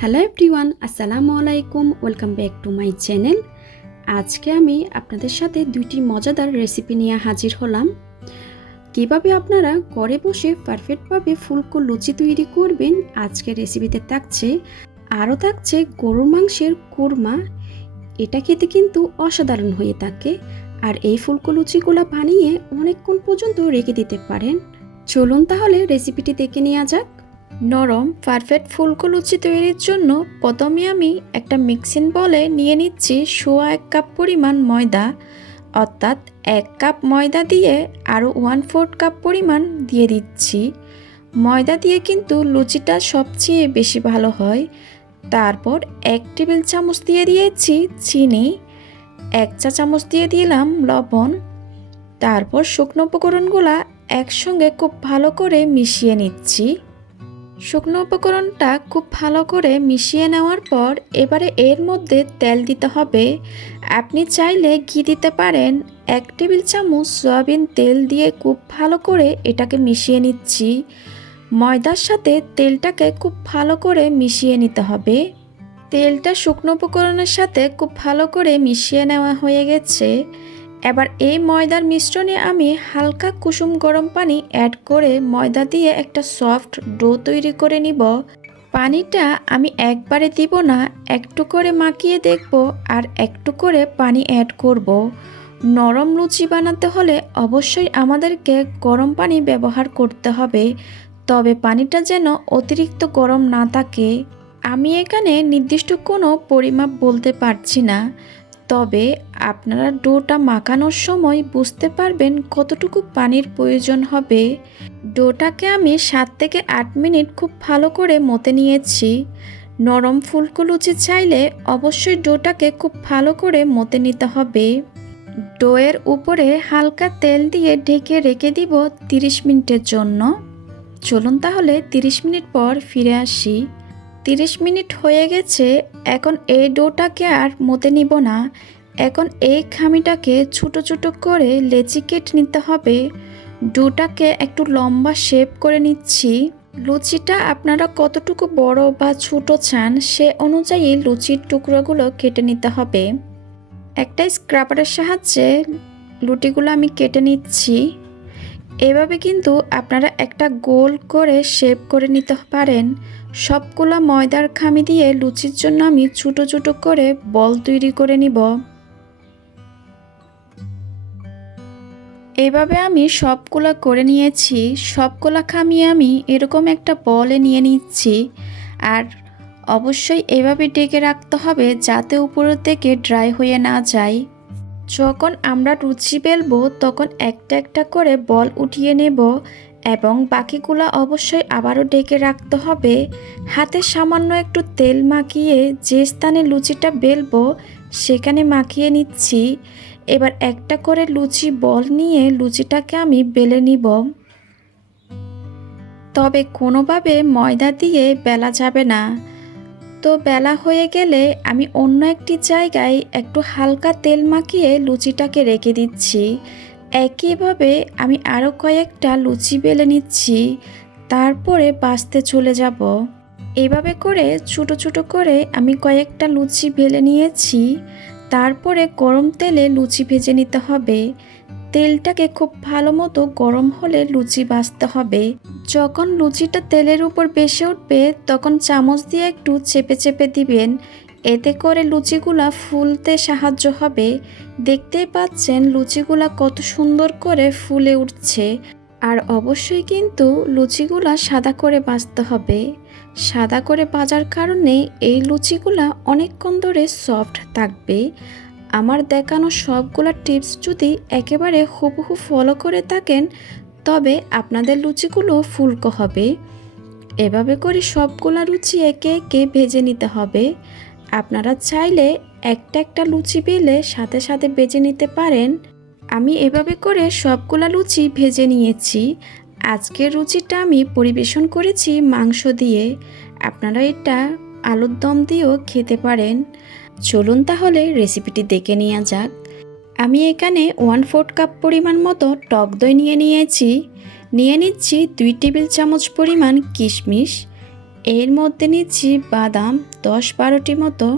Hello everyone, আসসালামু আলাইকুম। Welcome back to my channel. আজকে আমি আপনাদের সাথে দুইটি মজাদার রেসিপি নিয়ে হাজির হলাম। কিভাবে আপনারা ঘরে বসে পারফেক্টভাবে ফুলকো লুচি তৈরি করবেন আজকের রেসিপিতে থাকছে। আরও থাকছে গরুর মাংসের কোরমা। এটা খেতে কিন্তু অসাধারণ হয়ে থাকে। আর এই ফুলকো লুচিগুলো বানিয়ে অনেকক্ষণ পর্যন্ত রেখে দিতে পারেন। চলুন তাহলে রেসিপিটি দেখে নেওয়া যাক। নরম পারফেক্ট ফুলকো লুচি তৈরির জন্য প্রথমে আমি একটা মিক্সিং বলে নিয়ে নিচ্ছি 1 কাপ পরিমাণ ময়দা, অর্থাৎ 1 কাপ ময়দা দিয়ে আরও 1/4 কাপ পরিমাণ দিয়ে দিচ্ছি। ময়দা দিয়ে কিন্তু লুচিটা সবচেয়ে বেশি ভালো হয়। তারপর 1 টেবিল চামচ দিয়ে দিয়েছি চিনি, 1 চা চামচ দিয়ে দিলাম লবণ। তারপর শুকনো উপকরণগুলো একসঙ্গে খুব ভালো করে মিশিয়ে নিচ্ছি। শুকনো উপকরণটা খুব ভালো করে মিশিয়ে নেওয়ার পর এবারে এর মধ্যে তেল দিতে হবে। আপনি চাইলে ঘি দিতে পারেন। 1 টেবিল চামচ সয়াবিন তেল দিয়ে খুব ভালো করে এটাকে মিশিয়ে নিচ্ছি। ময়দার সাথে তেলটাকে খুব ভালো করে মিশিয়ে নিতে হবে। তেলটা শুকনো উপকরণের সাথে খুব ভালো করে মিশিয়ে নেওয়া হয়ে গেছে। এবার এই ময়দার মিশ্রণে আমি হালকা কুসুম গরম পানি অ্যাড করে ময়দা দিয়ে একটা সফট ডো তৈরি করে নিব। পানিটা আমি একবারে দিব না, একটু করে মাখিয়ে দেখব আর একটু করে পানি অ্যাড করব। নরম লুচি বানাতে হলে অবশ্যই আমাদেরকে গরম পানি ব্যবহার করতে হবে, তবে পানিটা যেন অতিরিক্ত গরম না থাকে। আমি এখানে নির্দিষ্ট কোনো পরিমাপ বলতে পারছি না, তবে আপনারা ডোটা মাখানোর সময় বুঝতে পারবেন কতটুকু পানির প্রয়োজন হবে। ডোটাকে আমি 7 থেকে 8 মিনিট খুব ভালো করে মতে নিয়েছি। নরম ফুলকো লুচি চাইলে অবশ্যই ডোটাকে খুব ভালো করে মতে নিতে হবে। ডোয়ের উপরে হালকা তেল দিয়ে ঢেকে রেখে দিব 30 মিনিটের জন্য। চলুন তাহলে 30 মিনিট পর ফিরে আসি। 30 মিনিট হয়ে গেছে। এখন এই ডোটাকে আর মতে নিব না। এখন এই খামিটাকে ছোট ছোট করে লেচি কেটে নিতে হবে। ডোটাকে একটু লম্বা শেপ করে নিচ্ছি। লুচিটা আপনারা কতটুকু বড় বা ছোট চান সে অনুযায়ী লুচির টুকরোগুলো কেটে নিতে হবে। একটা স্ক্রাবারের সাহায্যে লুটিগুলো আমি কেটে নিচ্ছি। এভাবে কিন্তু আপনারা একটা গোল করে শেপ করে নিতে পারেন। সবগুলা ময়দার খামি দিয়ে লুচির জন্য আমি ছোট ছোট করে বল তৈরি করে নিব। এভাবে আমি সবগুলা করে নিয়েছি। সবগুলা খামি আমি এরকম একটা বলে নিয়ে নিচ্ছি। আর অবশ্যই এভাবে ঢেকে রাখতে হবে যাতে উপরের থেকে ড্রাই হয়ে না যায়। যখন আমরা লুচি বেলবো তখন একটা একটা করে বল উঠিয়ে নেব এবং বাকিগুলো অবশ্যই আবারও ঢেকে রাখতে হবে। হাতে সামান্য একটু তেল মাখিয়ে যে স্থানে লুচিটা বেলবো সেখানে মাখিয়ে নিচ্ছি। এবার একটা করে লুচি বল নিয়ে লুচিটাকে আমি বেলে নিব। তবে কোনোভাবে ময়দা দিয়ে বেলা যাবে না। তো বেলা হয়ে গেলে আমি অন্য একটি জায়গায় একটু হালকা তেল মাখিয়ে লুচিটাকে রেখে দিচ্ছি। একইভাবে আমি আরও কয়েকটা লুচি বেলে নিচ্ছি, তারপরে ভাজতে চলে যাব। এভাবে করে ছোট ছোট করে আমি কয়েকটা লুচি বেলে নিয়েছি। তারপরে গরম তেলে লুচি ভেজে নিতে হবে। তেলটাকে খুব ভালো মতো গরম হলে লুচি ভাজতে হবে। যখন লুচিটা তেলের উপর ভেসে উঠবে তখন চামচ দিয়ে একটু চেপে চেপে দিবেন। এতে করে লুচিগুলা ফুলতে সাহায্য হবে। দেখতেই পাচ্ছেন লুচিগুলা কত সুন্দর করে ফুলে উঠছে। আর অবশ্যই কিন্তু লুচিগুলা সাদা করে ভাজতে হবে। সাদা করে ভাজার কারণে এই লুচিগুলা অনেকক্ষণ ধরে সফট থাকবে। আমার দেখানো সবগুলা টিপস যদি একেবারে হুবহু ফলো করে থাকেন তবে আপনাদের লুচিগুলো ফুলকো হবে। এভাবে করে সবগুলা লুচি একে একে ভেজে নিতে হবে। আপনারা চাইলে একটা একটা লুচি বেলে সাথে সাথে ভেজে নিতে পারেন। আমি এভাবে করে সবগুলা লুচি ভেজে নিয়েছি। আজকের লুচিটা আমি পরিবেশন করেছি মাংস দিয়ে। আপনারা এটা আলুর দম দিয়েও খেতে পারেন। চলুন তাহলে রেসিপিটি দেখে নেওয়া যাক। আমি এখানে 1/4 কাপ পরিমাণ মতো টক দই নিয়ে নিচ্ছি 2 টেবিল চামচ পরিমাণ কিশমিশ, এর মধ্যে নিচ্ছি বাদাম 10-12টি মতো,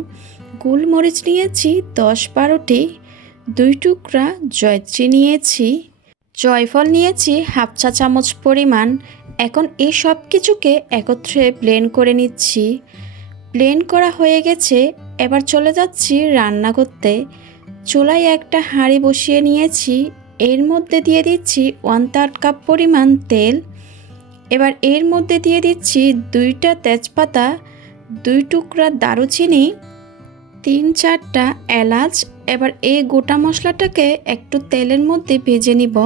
গোলমরিচ নিয়েছি 10-12টি, 2 টুকরা জয়ত্রী নিয়েছি, জয়ফল নিয়েছি হাফ চা চামচ পরিমাণ। এখন এই সব কিছুকে একত্রে ব্লেন্ড করে নিচ্ছি। ব্লেন্ড করা হয়ে গেছে, এবার চলে যাচ্ছি রান্না করতে। চুলায় একটা হাঁড়ি বসিয়ে নিয়েছি, এর মধ্যে দিয়ে দিচ্ছি 1/3 কাপ পরিমাণ তেল। এবার এর মধ্যে দিয়ে দিচ্ছি 2টা তেজপাতা, 2 টুকরা দারুচিনি, 3-4টা এলাচ। এবার এই গোটা মশলাটাকে একটু তেলের মধ্যে ভেজে নিব।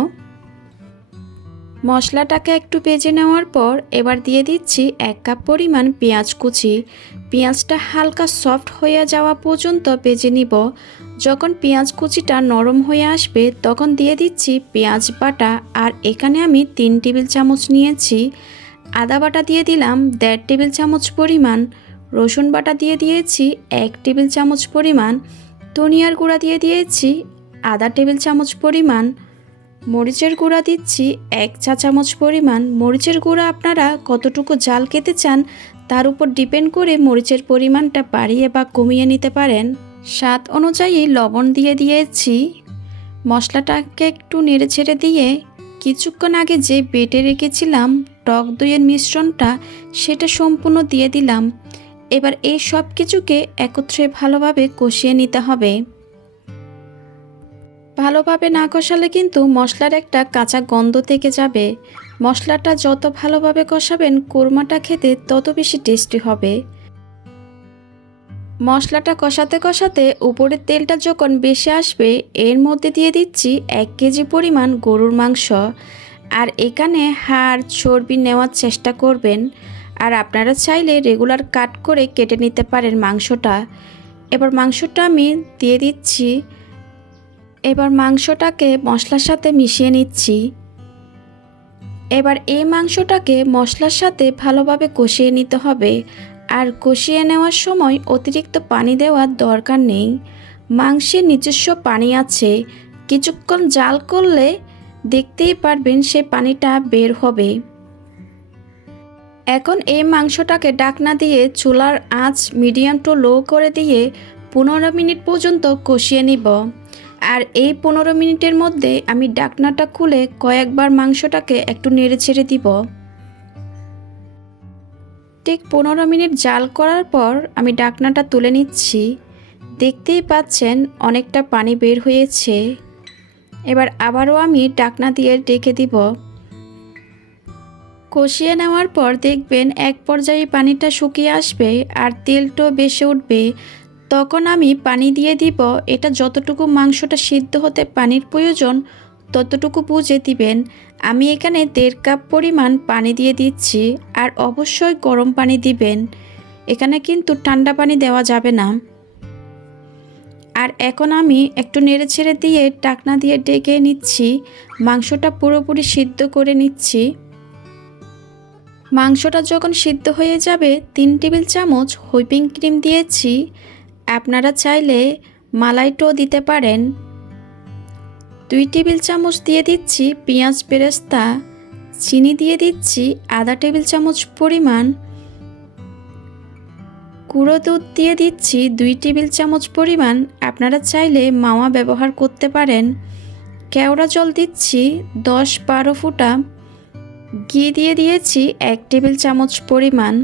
মশলাটাকে একটু ভেজে নেওয়ার পর এবার দিয়ে দিচ্ছি 1 কাপ পরিমাণ পেঁয়াজ কুচি। পেঁয়াজটা হালকা সফট হয়ে যাওয়া পর্যন্ত ভেজে নিব। যখন পেঁয়াজ কুচিটা নরম হয়ে আসবে তখন দিয়ে দিচ্ছি পেঁয়াজ বাটা। আর এখানে আমি 3 টেবিল চামচ নিয়েছি। আদা বাটা দিয়ে দিলাম 1.5 টেবিল চামচ পরিমাণ, রসুন বাটা দিয়ে দিয়েছি 1 টেবিল চামচ পরিমাণ, ধনিয়ার গুঁড়া দিয়ে দিয়েছি আধা টেবিল চামচ পরিমাণ, মরিচের গুঁড়া দিচ্ছি 1 চা চামচ পরিমাণ। মরিচের গুঁড়া আপনারা কতটুকু ঝাল খেতে চান তার উপর ডিপেন্ড করে মরিচের পরিমাণটা বাড়িয়ে বা কমিয়ে নিতে পারেন। স্বাদ অনুযায়ী লবণ দিয়ে দিয়েছি। মশলাটাকে একটু নেড়েচেড়ে দিয়ে কিছুক্ষণ আগে যে বেটে রেখেছিলাম টক দইয়ের মিশ্রণটা, সেটা সম্পূর্ণ দিয়ে দিলাম। এবার এই সব কিছুকে একত্রে ভালোভাবে কষিয়ে নিতে হবে। ভালোভাবে না কষালে কিন্তু মশলার একটা কাঁচা গন্ধ থেকে যাবে। মশলাটা যত ভালোভাবে কষাবেন কোরমাটা খেতে তত বেশি টেস্টি হবে। মশলাটা কষাতে কষাতে উপরের তেলটা যখন বেশি আসবে এর মধ্যে দিয়ে দিচ্ছি 1 কেজি পরিমাণ গরুর মাংস। আর এখানে হাড় চর্বি নেওয়ার চেষ্টা করবেন। আর আপনারা চাইলে রেগুলার কাট করে কেটে নিতে পারেন মাংসটা। এবার মাংসটা আমি দিয়ে দিচ্ছি। এবার মাংসটাকে মশলার সাথে মিশিয়ে নিচ্ছি। এবার এই মাংসটাকে মশলার সাথে ভালোভাবে কষিয়ে নিতে হবে। আর কষিয়ে নেওয়ার সময় অতিরিক্ত পানি দেওয়ার দরকার নেই। মাংসের নিজস্ব পানি আছে, কিছুক্ষণ জাল করলে দেখতেই পারবেন সে পানিটা বের হবে। এখন এই মাংসটাকে ঢাকনা দিয়ে চুলার আঁচ মিডিয়াম টু লো করে দিয়ে 15 মিনিট পর্যন্ত কষিয়ে নিব। আর এই 15 মিনিটের মধ্যে আমি ঢাকনাটা খুলে কয়েকবার মাংসটাকে একটু নেড়ে ছেড়ে দিব। ঠিক 15 মিনিট জাল করার পর আমি ঢাকনাটা তুলে নিচ্ছি। দেখতেই পাচ্ছেন অনেকটা পানি বের হয়েছে। এবার আবারও আমি ঢাকনা দিয়ে ঢেকে দিব। কষিয়ে নেওয়ার পর দেখবেন এক পর্যায়ে পানিটা শুকিয়ে আসবে আর তেলটাও বেশি উঠবে। তখন আমি পানি দিয়ে দিব। এটা যতটুকু মাংসটা সিদ্ধ হতে পানির প্রয়োজন ততটুকু বুঝে দিবেন। আমি এখানে 1.5 কাপ পরিমাণ পানি দিয়ে দিচ্ছি। আর অবশ্যই গরম পানি দিবেন, এখানে কিন্তু ঠান্ডা পানি দেওয়া যাবে না। আর এখন আমি একটু নেড়েছেড়ে দিয়ে ঢাকনা দিয়ে ঢেকে নিচ্ছি। মাংসটা পুরোপুরি সিদ্ধ করে নিচ্ছি। মাংসটা যখন সিদ্ধ হয়ে যাবে 3 টেবিল চামচ হুইপিং ক্রিম দিয়েছি। আপনারা চাইলে মালাইটাও দিতে পারেন। 2 টেবিল চামচ দিয়ে দিচ্ছি পেঁয়াজ বেরেস্তা, চিনি দিয়ে দিচ্ছি আধা টেবিল চামচ পরিমাণ, গুঁড়ো দুধ দিয়ে দিচ্ছি 2 টেবিল চামচ পরিমাণ। আপনারা চাইলে মাওয়া ব্যবহার করতে পারেন। কেওড়া জল দিচ্ছি 10-12 ফোঁটা, ঘি দিয়ে দিয়েছি 1 টেবিল চামচ পরিমাণ।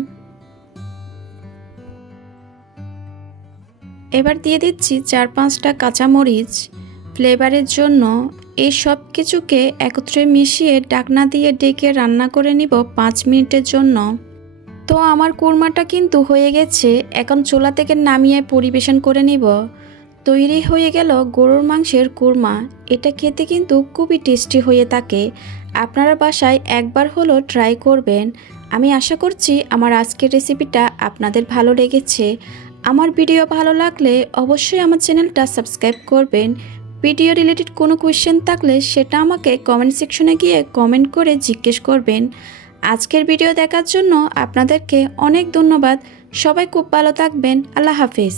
এবার দিয়ে দিচ্ছি 4-5টা কাঁচামরিচ ফ্লেভারের জন্য। এই সব কিছুকে একত্রে মিশিয়ে ঢাকনা দিয়ে ঢেকে রান্না করে নিব 5 মিনিটের জন্য। তো আমার কোরমাটা কিন্তু হয়ে গেছে। এখন চুলা থেকে নামিয়ে পরিবেশন করে নিব। তৈরি হয়ে গেল গরুর মাংসের কোরমা। এটা খেতে কিন্তু খুবই টেস্টি হয়ে থাকে। আপনারা বাসায় একবার হলো ট্রাই করবেন। আমি আশা করছি আমার আজকের রেসিপিটা আপনাদের ভালো লেগেছে। আমার ভিডিও ভালো লাগলে অবশ্যই আমার চ্যানেলটা সাবস্ক্রাইব করবেন। ভিডিও রিলেটেড কোনো কোয়েশ্চেন থাকলে সেটা আমাকে কমেন্ট সেকশনে গিয়ে কমেন্ট করে জিজ্ঞেস করবেন। আজকের ভিডিও দেখার জন্য আপনাদেরকে অনেক ধন্যবাদ। সবাই খুব ভালো থাকবেন। আল্লাহ হাফেজ।